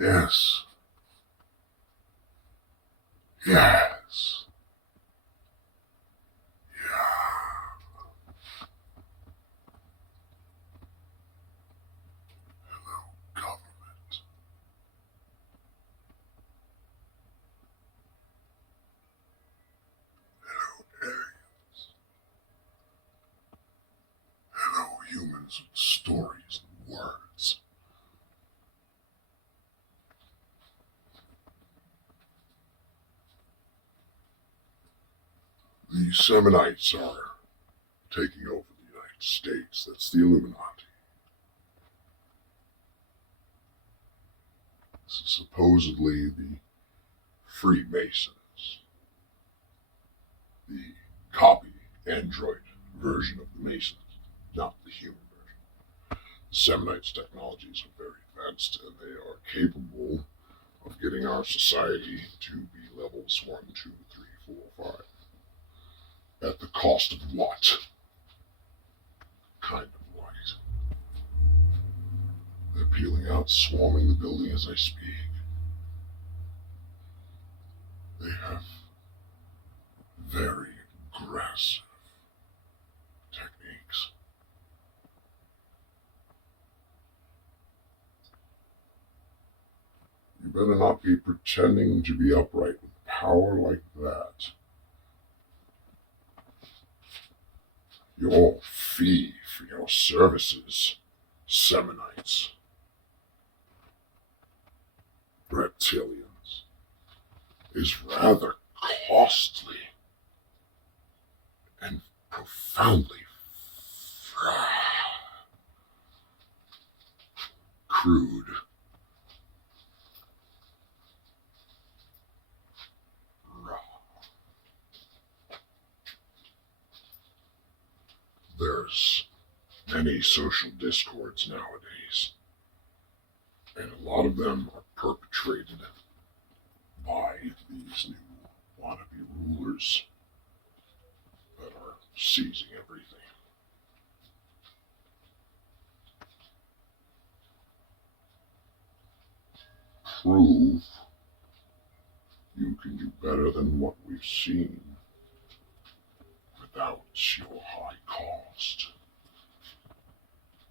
Yes. Yes. Yeah. Hello, government. Hello, aliens. Hello, humans with stories and words. The Seminites are taking over the United States. That's the Illuminati. This is supposedly the Freemasons, the copy android version of the Masons, not the human version. The Seminites' technologies are very advanced, and they are capable of getting our society to be levels 1, 2, 3, 4, 5. At the cost of what? Kind of light. They're peeling out, swarming the building as I speak. They have very aggressive techniques. You better not be pretending to be upright with power like that. Your fee for your services, Seminites, reptilians, is rather costly and profoundly crude. There's many social discords nowadays, and a lot of them are perpetrated by these new wannabe rulers that are seizing everything. Prove you can do better than what we've seen without your high cost.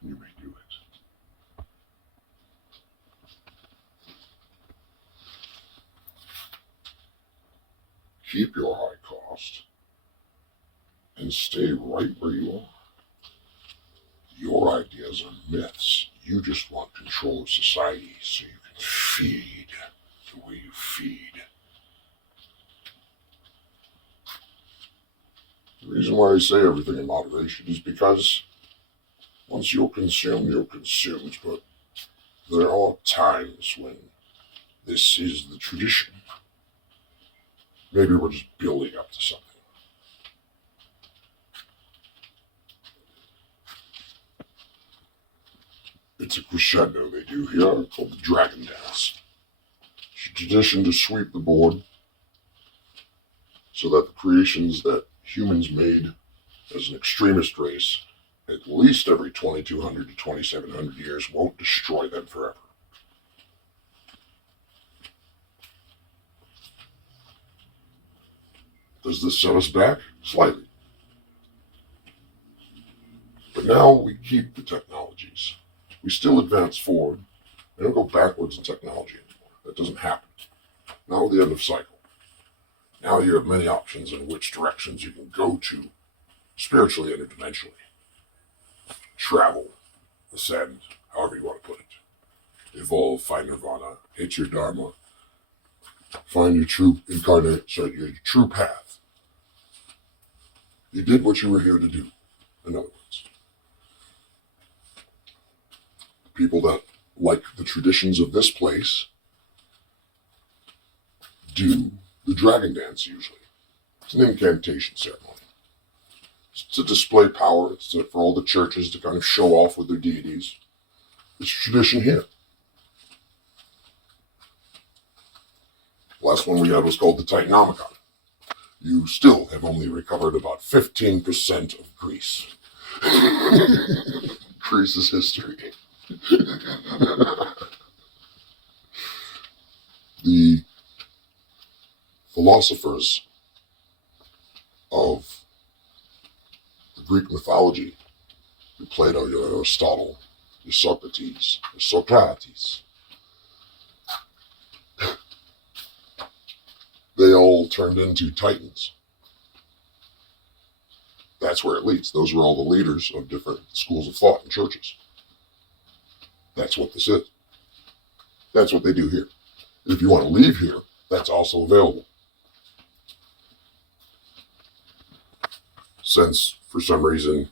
You may do it. Keep your high cost and stay right where you are. Your ideas are myths. You just want control of society so you can feed the way you feed. The reason why I say everything in moderation is because once you're consumed, but there are times when this is the tradition. Maybe we're just building up to something. It's a crescendo they do here called the Dragon Dance. It's a tradition to sweep the board so that the creations that humans made as an extremist race at least every 2200 to 2700 years won't destroy them forever. Does this set us back? Slightly. But now we keep the technologies. We still advance forward. We don't go backwards in technology anymore. That doesn't happen. Not with the end of cycle. Now you have many options in which directions you can go to, spiritually and interdimensionally. Travel, ascend, however you want to put it. Evolve, find nirvana, hit your dharma, find your true your true path. You did what you were here to do, in other words. People that like the traditions of this place do the dragon dance usually. It's an incantation ceremony. It's to display power. It's for all the churches to kind of show off with their deities. It's a tradition here. The last one we had was called the Titanomicon. You still have only recovered about 15% of Greece. Greece's history. philosophers of the Greek mythology, your Plato, your Aristotle, your Socrates, they all turned into titans. That's where it leads. Those were all the leaders of different schools of thought and churches. That's what this is. That's what they do here. If you want to leave here, that's also available. Since, for some reason,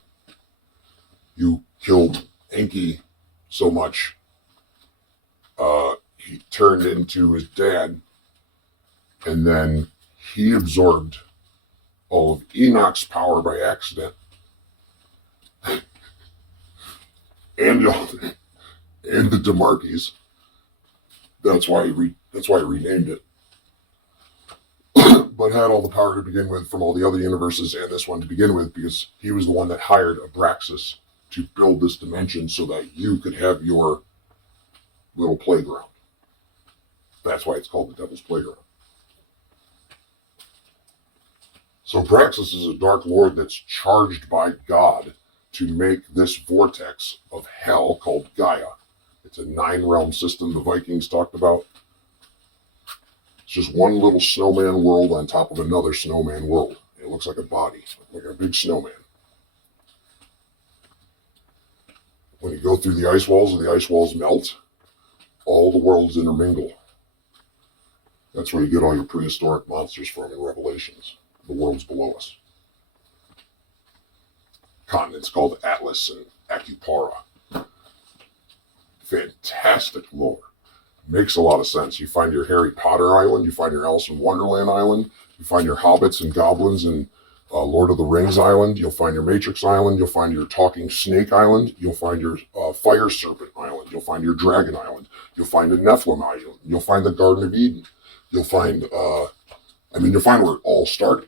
you killed Enki so much, he turned into his dad, and then he absorbed all of Enoch's power by accident, and the Demarches. That's why he renamed it. But had all the power to begin with from all the other universes and this one to begin with, because he was the one that hired Abraxas to build this dimension so that you could have your little playground. That's why it's called the Devil's Playground. So Abraxas is a dark lord that's charged by God to make this vortex of hell called Gaia. It's a 9-realm system the Vikings talked about. It's just one little snowman world on top of another snowman world. It looks like a body, like a big snowman. When you go through the ice walls melt, all the worlds intermingle. That's where you get all your prehistoric monsters from in Revelations. The worlds below us. Continents called Atlas and Acupara. Fantastic lore. Makes a lot of sense. You find your Harry Potter island, you find your Alice in Wonderland island, you find your hobbits and goblins in Lord of the Rings island, you'll find your Matrix island, you'll find your talking snake island, you'll find your fire serpent island, you'll find your dragon island, you'll find the Nephilim island, you'll find the Garden of Eden, you'll find, you'll find where it all started.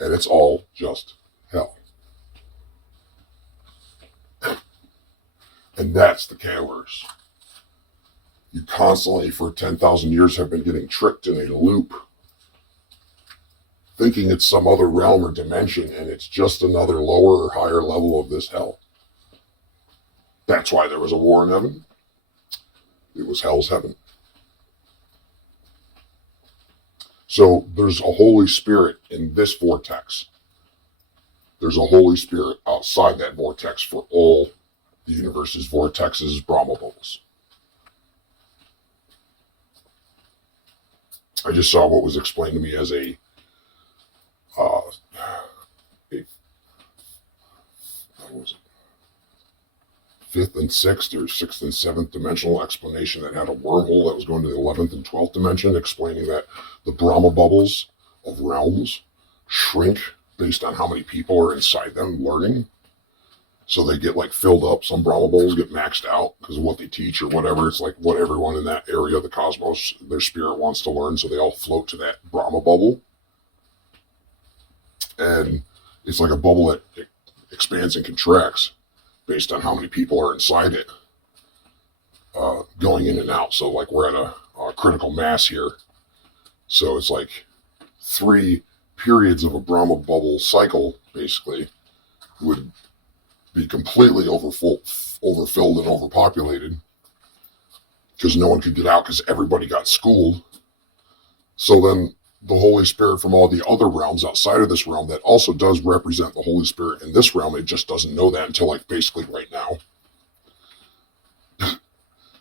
And it's all just hell. And that's the Kailers. You constantly, for 10,000 years, have been getting tricked in a loop, thinking it's some other realm or dimension, and it's just another lower or higher level of this hell. That's why there was a war in heaven. It was hell's heaven. So there's a Holy Spirit in this vortex. There's a Holy Spirit outside that vortex for all the universe's vortexes, Brahma bubbles. I just saw what was explained to me as a what was it? 5th and 6th or 6th and 7th dimensional explanation that had a wormhole that was going to the 11th and 12th dimension, explaining that the Brahma bubbles of realms shrink based on how many people are inside them learning. So they get like filled up. Some Brahma bubbles get maxed out because of what they teach or whatever. It's like what everyone in that area of the cosmos, their spirit wants to learn. So they all float to that Brahma bubble. And it's like a bubble that expands and contracts based on how many people are inside it, going in and out. So like we're at a critical mass here. So it's like 3 periods of a Brahma bubble cycle, basically, would be completely overfilled and overpopulated because no one could get out because everybody got schooled. So then the Holy Spirit from all the other realms outside of this realm that also does represent the Holy Spirit in this realm, it just doesn't know that until like basically right now.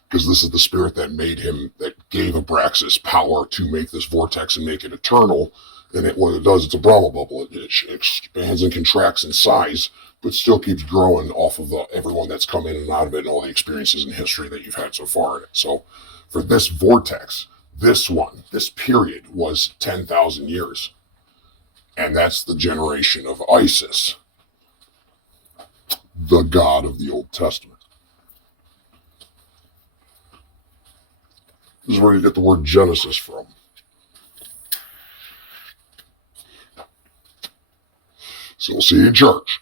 Because this is the spirit that made him, that gave Abraxas power to make this vortex and make it eternal. And what it does, it's a Brahma bubble. It expands and contracts in size, but still keeps growing off of everyone that's come in and out of it and all the experiences and history that you've had so far in it. So for this vortex, this period was 10,000 years. And that's the generation of Isis, the god of the Old Testament. This is where you get the word Genesis from. So we'll see you in church.